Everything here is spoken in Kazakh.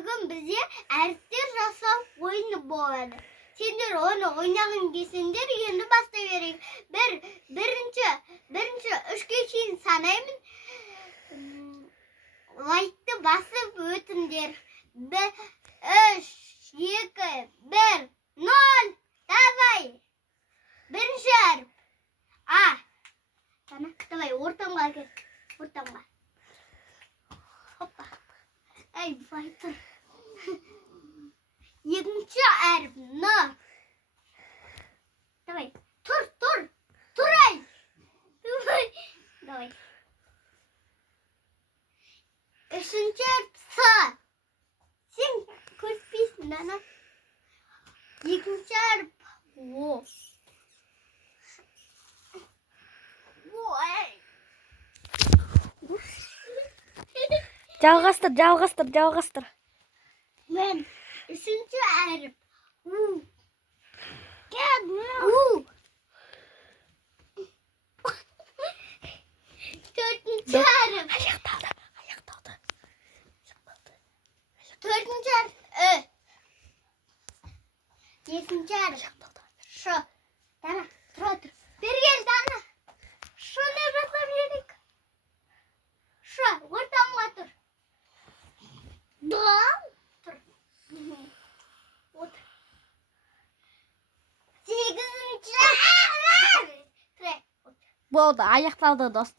Бүгін бізде әріптер жасау ойыны болады. Сендер оны ойнаған кезіңдер, енді бастай берейік. Бірінші үшке шейін санаймын. Лайкты басып өтіңдер. 3, 2, 1, 0. Давай. Бірінші әріп. Давай, ортамға кет. Ортамға. Hoppa. Ey, faytır. Екінші әріп. Н. Давай. Тұр. Тұрай. Давай. Үшінші әріп. С. Сен көспейсің, дана. Екінші әріп. О. Жалғастыр. Мен үшінші әріп. Төртінші әріп. Аяқталды. Төртінші әріп. Екінші әріп. Ш. Дана, тұра тұр. Бергел, Дана. Шыны жасап жерік. Ш. Ортамға тұр. Тұр. Отыр. Сегізінші әріп. Болды, аяқталды достар.